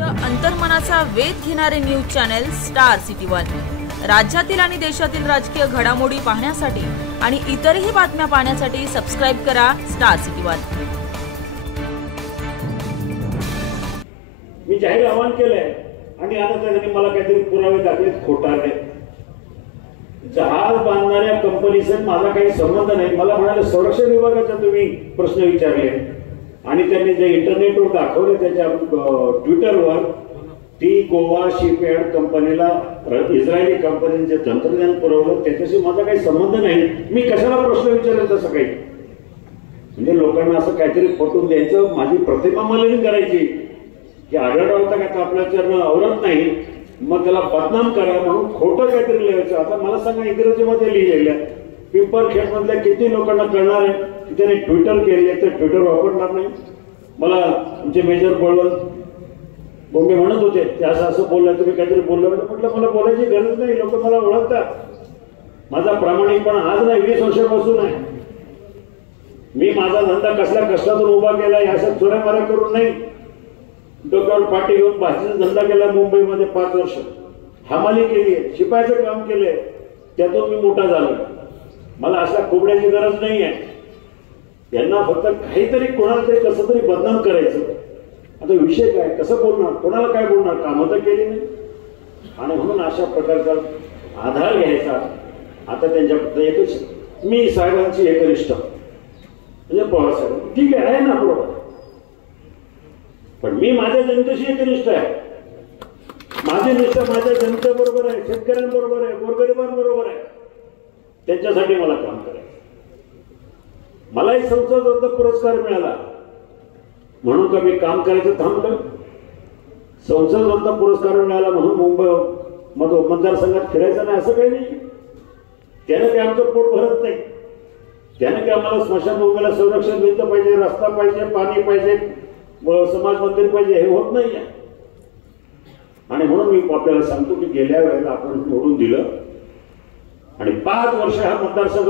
लोकप्रिय अंतर्मनाचा वेध घेणारे news channel star city one. राज्यातील आणि देशातील राजकीय घडामोडी पाहण्यासाठी आणि इतरही बातम्या पाहण्यासाठी सबस्क्राइब करा स्टार सिटी वन। मी जाहीर आवाहन केलंय आणि आता त्यांनी मला काहीतरी पुरावे दाखलेत खोटारडे। जहाज बांधणाऱ्या कंपनीचा माझा काही संबंध नाही। मला म्हणाले संरक्षण विभागाचा तुम्ही प्रश्न विचारले आणि त्यांनी जे इंटरनेटवर दाखवले त्याच्या ट्विटरवर ती गोवा शिपयार्ड कंपनीला इस्रायली कंपनीने जे तंत्रज्ञान पुरवलं त्याच्याशी माझा काही संबंध नाही। मी कशाला प्रश्न विचारेल तसं काही? म्हणजे लोकांना असं काहीतरी पटवून द्यायचं, माझी प्रतिमा मलिन करायची की आढळराव होता का आपल्याच्यानं आवरत नाही मग त्याला बदनाम करा म्हणून खोटं काहीतरी लिहायचं। आता मला सांगा इंग्रजीमध्ये लिहिलेल्या पिंपरखेड मधल्या किती लोकांना कळणार आहे की त्याने ट्विटर केले तर ट्विटर वापरणार नाही? मला आमचे मेजर बळवंत बोंबे म्हणत होते ते असं बोललं तुम्ही काहीतरी बोललं म्हटलं मला बोलायची गरज नाही, लोक मला ओळखतात। माझा प्रामाणिकपणा आज नाही 20 वर्षापासून आहे। मी माझा धंदा कसल्या कष्टातून उभा केला अशा चोऱ्यामाऱ्या करून नाही। डोक्यावर पाठी घेऊन भाजीचा धंदा केला मुंबईमध्ये 5 वर्ष, हमाली केली, शिपायाचं काम केलंय, त्यातून मी मोठा झालो। मला अशा कोबड्याची गरज नाही आहे। यांना फक्त काहीतरी कोणाला तरी कसं तरी बदनाम करायचं। आता विषय काय, कसं बोलणार, कोणाला काय बोलणार, कामं तर केली नाही आणि म्हणून अशा प्रकारचा आधार घ्यायचा। आता त्यांच्या एकच मी साहेबांची एकनिष्ठ म्हणजे पवार साहेब ठीक आहे ना बरोबर, पण मी माझ्या जनतेशी एकनिष्ठ आहे। माझी निष्ठा माझ्या जनतेबरोबर आहे, शेतकऱ्यांबरोबर आहे, गोरगरिबांबरोबर आहे। त्यांच्यासाठी मला काम करायचं। मलाही संसद रत्न पुरस्कार मिळाला म्हणून का मी काम करायचं थांबलं? संसद रत्न पुरस्कार मिळाला म्हणून मुंबई मतदारसंघात फिरायचं नाही असं काही नाही। त्याने काही आमचं पोट भरत नाही। त्याने काही आम्हाला स्मशानभूमीला संरक्षण भिंत पाहिजे, रस्ता पाहिजे, पाणी पाहिजे, समाज मंदिर पाहिजे हे होत नाही आहे। आणि म्हणून मी आपल्याला सांगतो की गेल्या वेळेला आपण निवडून दिलं आणि 5 वर्ष हा मतदारसंघ